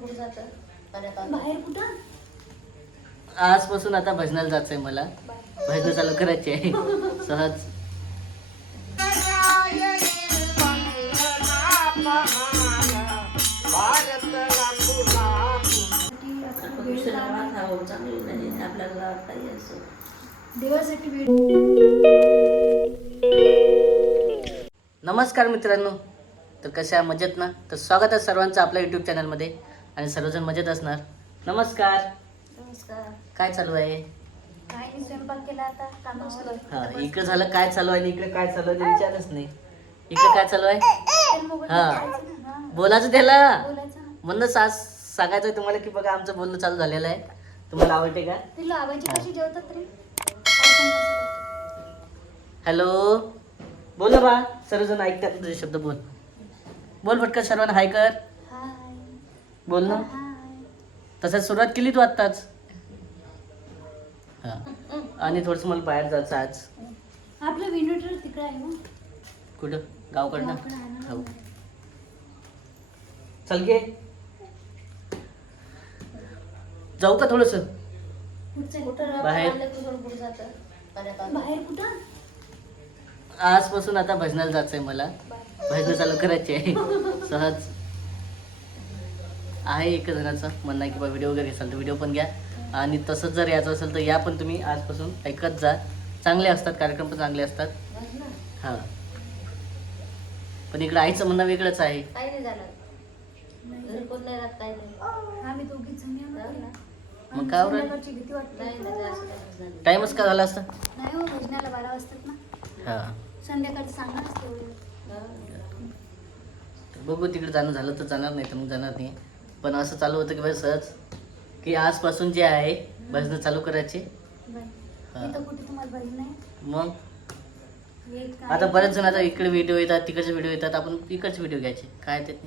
कुठं जातं बाहेर कुठं? आजपासून आता भजनाला जायचंय मला. भजन चालू करायची आहे सहज. नमस्कार मित्रांनो, तर कशा मजेत ना? तर स्वागत आहे सर्वांचं आपल्या युट्यूब चॅनलमध्ये आणि सर्वजण मजेत असणार. नमस्कार. नमस्कार. काय चालू आहे? काय नाही, स्वयंपाक केला आता, काम सुरू आहे. हा, इकडे झालं काय चालू आहे, इकडे काय चालू आहे ते विचारच नाही. इकडे काय चालू आहे? बोलायचं त्याला. म्हणूनच आज सांगायचं तुम्हाला की बघा आमचं बोलणं चालू झालेलं आहे. तुम्हाला आवडते का? तिला आवाजी कशी जेवतात रे? हॅलो, बोल ना बा. सर्वजण ऐकतात तुझे शब्द. बोल बोल पटकन. सर्वांना हाय कर. हाय. बोल ना. हाय. तसं सुरुवात केली तू आत्ताच. हा, आणि थोडंसं मला बाहेर जायचं आज. आपलं विनोटर तिकडे आहे ना. कुठं? गावकडनं. गावाकडं आहे ना. हो. चल गे. जाऊ का थोडस कुठं बाहेर? कुठं जातं बाहेर कुठं? आजपासून आता भजनाला जायचंय मला. भजन चालू करायची आहे सहज. आहे एक जणाचं म्हणणं आहे की बा व्हिडिओ वगैरे असेल तर व्हिडिओ पण घ्या, आणि तसंच जर यायचं असेल तर या पण तुम्ही आजपासून ऐकत जा. चांगले असतात कार्यक्रम, पण चांगले असतात. हां, पण इकडे आईचं म्हणणं वेगळंच आहे. काही नाही झालं. कोण नाही राहत, काही नाही. आम्ही दोघीच जण येणार ना. मग काय बरं? संध्याकाळची भीती वाटते. टाइमच का झाला असता? नाही हो, भजनाला 12 वाजतात ना. हां, संध्याकाळचं सांगणारच तेवढं. बघू तिकडे जाणं झालं तर जाणार, नाही तर मग जाणार नाही. पण असं चालू होतं की बस सहज की आजपासून जे आहे भजनं चालू करायचे. इथं कुठे तुम्हाला भजन नाही? मग येत का? आता बरेच जण आता इकडे व्हिडिओ येतात, तिकडचे व्हिडिओ येतात. आपण इकडचे व्हिडिओ घ्यायचे. काय ते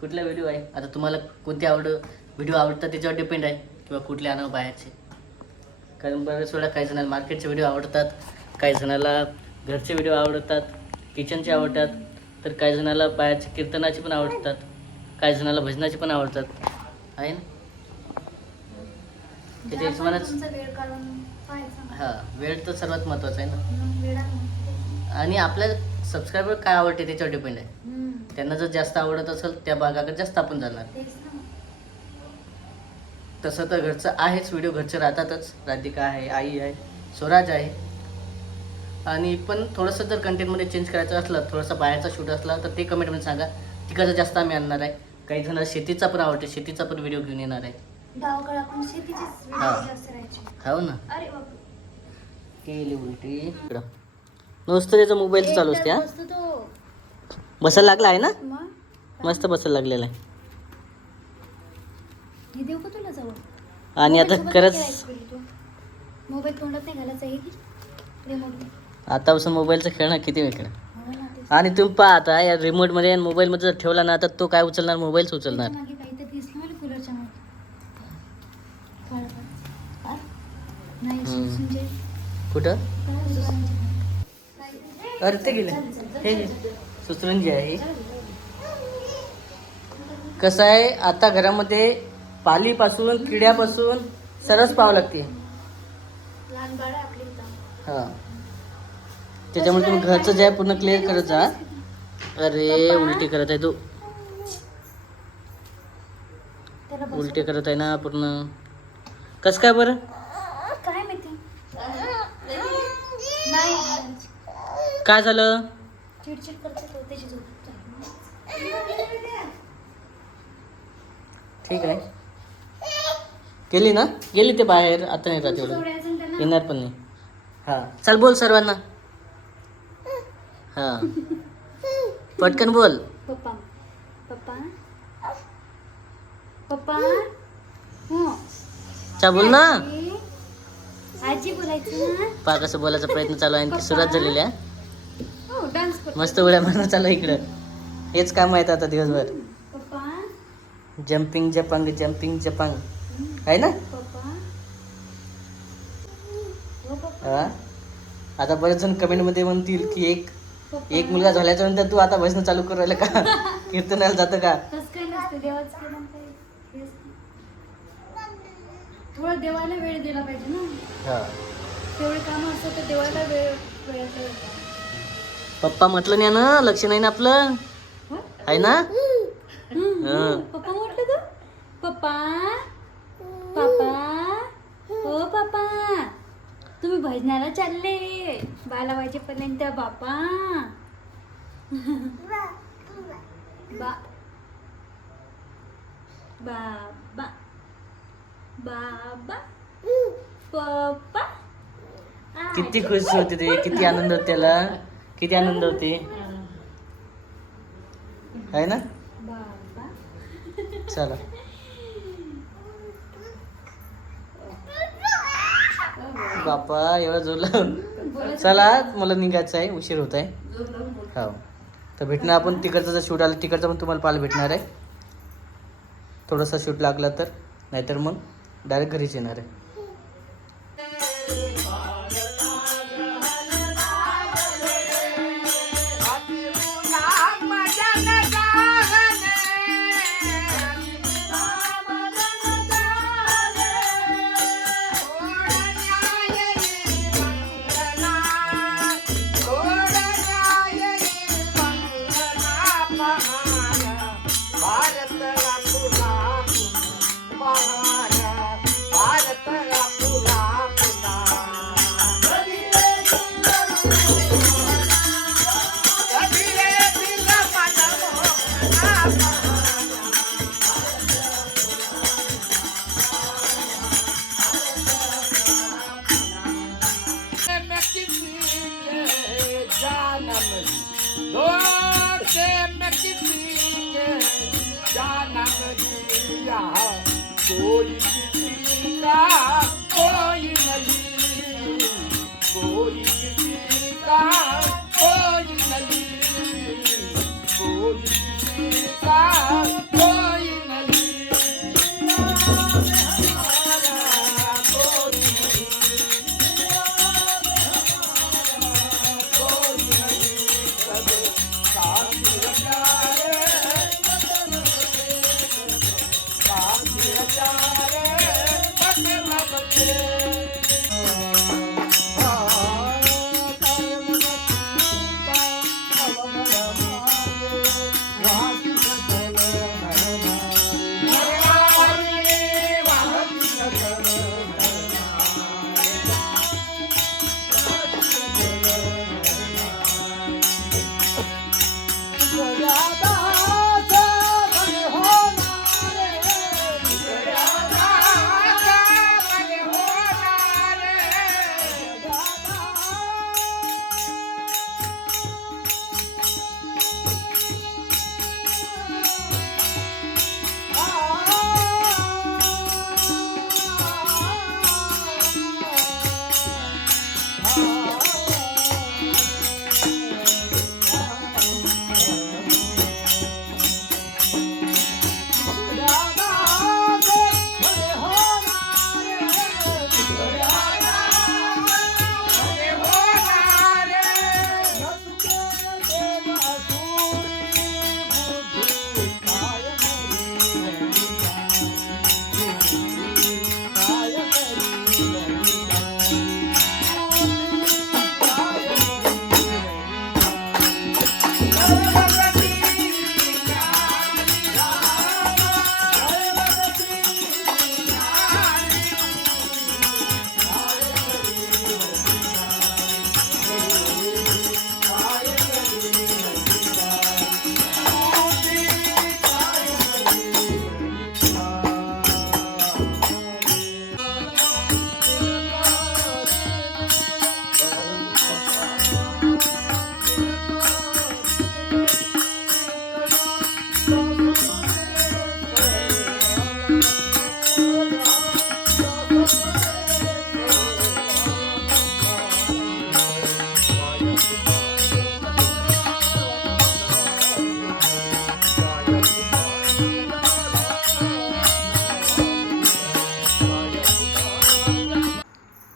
कुठला व्हिडिओ आहे, आता तुम्हाला कोणते व्हिडिओ आवडतात त्याच्यावर डिपेंड आहे किंवा कुठले आणावं बाहेरचे. कारण बरेच वेळा काही जणांना मार्केटचे व्हिडिओ आवडतात, काही जणाला घरचे व्हिडिओ आवडतात, किचनचे आवडतात, तर काही जणाला बाहेरचे कीर्तनाचे पण आवडतात, काही जणाला भजनाचे पण आवडतात. आहे ना? त्याच्या हिशोबानेच. तुमचा वेळ काढून पाहायचा. हां, वेळ तर सर्वात महत्त्वाचा आहे ना. मग वेळात आणि आपल्या सबस्क्रायबर काय आवडते त्याच्यावर डिपेंड आहे. त्यांना जर जास्त आवडत असेल त्या भागाकडे जास्त आपण जाणार. तेच ना. तसं तर घरचं आहेच, व्हिडिओ घरचे राहतातच. राधिका आहे, आई आहे, स्वराज आहे. आणि पण थोडंसं जर कंटेंटमध्ये चेंज करायचं असलं, थोडंसं बाहेरचा शूट असला तर ते कमेंटमध्ये सांगा. तिकडचं जास्त आम्ही आणणार आहे. काही जण शेतीचा पण आवडते, शेतीचा पण व्हिडिओ घेऊन येणार आहे. गावाकडे आपण शेतीचीच व्हिडिओ जास्त राहायचे. हो ना. अरे बापरे. केली उलटी इकडं. नुसतं त्याचं मोबाईलचं चालू असते. हा, मस्त तो. बसायला लागला आहे ना? मग मस्त बसायला लागलेला आहे. हे देऊ का तुला जवळ? आणि आता खरंच मोबाईल तोंडात नाही घालायचा. हे रिमोट. आतापासून मोबाईलचं खेळणं किती वेगळं. हो ना, तेच. आणि तुम्ही पहा आता या रिमोटमध्ये आणि मोबाईलमध्ये जर ठेवला ना तर तो काय उचलणार? मोबाईलच उचलणार. त्याच्या मागे काहीतरी दिसलं मला कूलरच्या मागे. काळं. नाही सुंजे. कुठं? अरे ते गेलं. हे सुसरंजी आहे. कसं आहे, आता घरामध्ये पालीपासून किड्यापासून सरस पाहावं लागते. लहान बाळ आपली इथं. हां, त्याच्यामुळे तुम्ही घरचं जे आहे पूर्ण क्लिअर करत जा. अरे उलटी करत आहे तू. त्याला बस. उलटी करत आहे ना पूर्ण. कसं काय बरं? काय माहिती. नाही. काय झालं? चिडचिड करते तो, त्याची झोप. ठीक आहे. गेली ना? गेली ते बाहेर. आता नाही राहत एवढं, येणार पण नाही. हां, चल बोल सर्वांना. हां, पटकन बोल. पप्पा. पप्पा. पप्पा. हो. चा बोल ना. आजी बोलायचं ना. पा कसं बोलायचा प्रयत्न चालू आहे, आणखी सुरुवात झालेली आहे. हो, डान्स करतो. मस्त उड्या मारणं चालू आहे इकडं. हेच काम आहेत आता दिवसभर. पप्पा. जम्पिंग जपांग, जम्पिंग जपांग आहे ना. पप्पा. हो पप्पा. हा, आता बरेच जण कमेंटमध्ये म्हणतील की एक मुलगा झाल्याच्या नंतर तू आता भजन चालू करू राहिला का? कीर्तनाला जातं का? तसं काही नसतं, देवाचं केलं काही थोडा देवाला वेळ दिला पाहिजे ना. हा तेवढे कामं असतात तर देवाला वेळ वेळ द्यायला. पप्पा म्हटलं नाही ना, लक्ष नाही ना आपलं आहे ना. हं. पप्पा म्हटलं तू पप्पा पप्पा हो पप्पा तुम्ही भजनाला चालले 12 वाजेपर्यंत बापा. बा बाबा बाबा पप्पा. किती खुश होते ते, किती आनंद होते त्याला, किती आनंद होते आहे ना. बाबा चला बापा एवढा जोर लावून. चला मला निघायचं आहे, उशीर होत आहे. हो तर भेटणार आपण. तिकडचा जर शूट आला तिकडचा पण तुम्हाला पाहायला भेटणार आहे. थोडासा शूट लागला तर, नाहीतर मग डायरेक्ट घरीच येणार आहे. कोई किसी का कोई नहीं, कोई किसी का कोई नहीं, कोई किसी का कोई नहीं.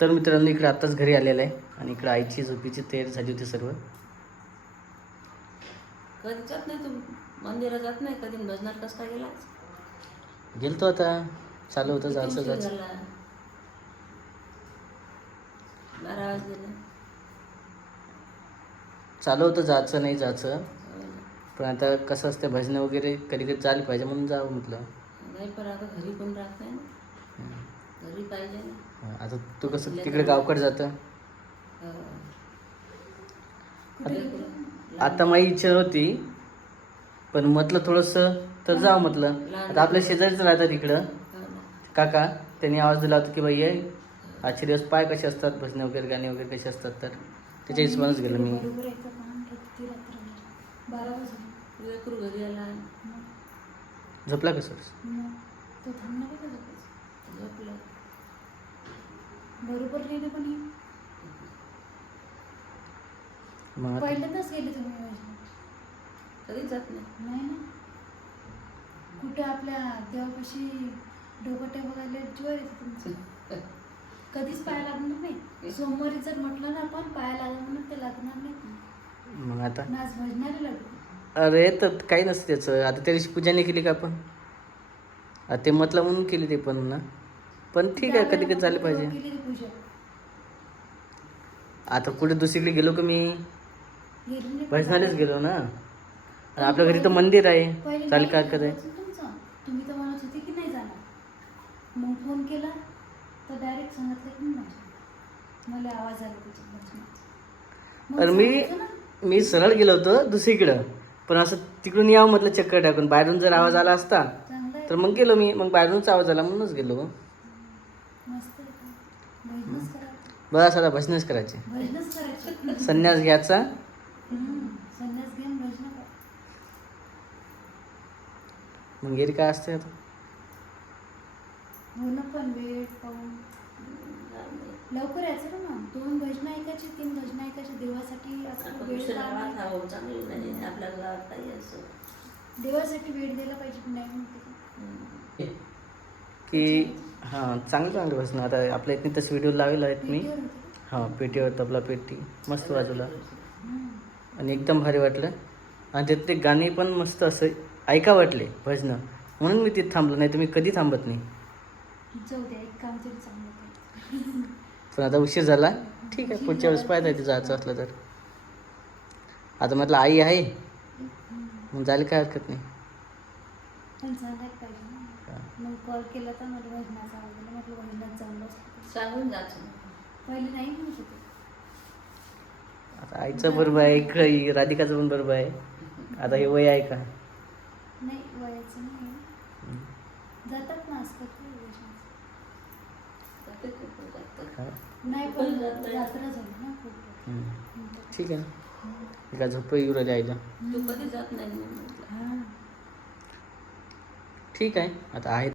तर मित्रांनो इकडे आत्ताच घरी आलेलं आहे आणि इकडे आईची झोपीची तयारी झाली होती सर्व. कधी जात नाही तू मंदिरात जात नाही कधी भजनात कसं काय गेला गेलतो आता चालू होतं जायचं किती उशीर जायचं. झाला? आवाज दिला चालू होतं जायचं नाही जायचं, हो. पण आता कसं असतं भजनं वगैरे कधी कधी झाली पाहिजे म्हणून जावं म्हटलं. नाही पण आता घरी कोण राहत नाही ना, घरी पाहिजे ना. आता तू कसं तिकडे गावकडे जातं. हो. आता माझी इच्छा होती, पण म्हटलं थोडंसं तर जावं म्हटलं. आता आपल्या शेजारीच राहतात इकडं हो ना. काका, त्यांनी आवाज दिला होता की बाई ये आजचे दिवस पाय कसे असतात, भजने वगैरे गाणे वगैरे कसे असतात, तर त्याच्या हिशोबानेच गेलो मी. बरोबर एकदा काम किती रात्र 12 वाजले. लेकरू घरी आला झोपला का सोड? मग तो थांबणार आहे का झोपायचं? झोपला. बरोबर लिहिलं पण हे. मग आता पहिल्यांदाच गेले तुम्ही योजना? कधीच जात नाही. नाही ना. कुठे आपल्या देवापाशी डोकं टेबगायला जीवर येतं तुमचं. कधीच पाया लागणार नाही. सोमवारी जर म्हटलं ना आपण पाया लागणार ते लागणार नाही. मग आता नाच भजणारे लागते. अरे तर काही नसतं त्याचं. आता त्या दिवशी पूजा नाही केली का आपण? ते म्हटलं म्हणून केली ते पण ना. पण ठीक आहे, कधी कधी झालं पाहिजे. केली ती पूजा. आता कुठे दुसरीकडे गेलो का मी गेली नाही. भजनालाच गेलो ना. आणि आपल्या घरी तर मंदिर आहे, पहिले चालेल नाही काय केलं करे. होतं तुमचं. तुम्ही तर म्हणत होते की नाही जाणार. मग फोन केला तर डायरेक्ट सांगितलं की नाही. मला आवाज आला त्याच्या भजनाचा. मग अरे सांगायचं ना. मी सरळ गेलो होतो दुसरीकडं, पण असं तिकडून यावं म्हटलं चक्कर टाकून. बाहेरून जर आवाज आला असता चांगलं आहे. तर मग गेलो मी. मग बाहेरूनच आवाज आला म्हणूनच गेलो. मस्त आहे का? भजनच करायचं. बस आता भजनच करायचे. भजनच करायचे. संन्यास घ्यायचा. संन्यास घेऊन भजन कर. मग घरी काय असते आता. हो ना, पण वेळ पाहून लवकर यायचं ना मग. 2 भजनं ऐकायची, 3 भजनं ऐकायची देवासाठी. असं आता वेळ दुसऱ्या काढला. गावात हवं चांगलं नाही, आपल्या गावात काही असं. देवासाठी वेळ द्यायला पाहिजे की नाही म्हणते का? की हां चांगलं चांगलं भजन. आता आपल्या इथे तसे व्हिडिओ लावलेले आहेत मी. पेटीवर होते का? हां पेटीवर तबला पेटी मस्त बाजूला, हम्म. आणि एकदम भारी वाटलं. आणि त्यातले गाणे पण मस्त असं ऐका वाटले भजनं, म्हणून मी तिथे थांबलो. नाही तर मी कधी थांबत नाही. जाऊ द्या, एक काम तरी चांगलं कर. पण आता उशीर झाला. ठीक आहे, पुढच्या वेळेस पाहिजे ते जायचं असलं तर. आता म्हटलं आई आहे मग जायला काय हरकत नाही. पण सांगायला पाहिजे ना. मग कॉल केला तर मला भजनाचा आवाज आला. म्हटलं भजनात जाऊन बसलं. सांगून जायचं. पहिले नाही म्हणत होते. आता आईचं बरोबर आहे, इकडं राधिकाचं पण बरोबर आहे. आता हे वय आहे का. नाही वयाचं नाही. जातात ना असतात ते भजनाचं. हा. नाही पण यात्रा झाली ना खूप. ठीक आहे ना. एका झोप येऊ राहिली आईला. तू कधी जात नाही म्हणून म्हटलं. हां. ठीक आहे आता आहे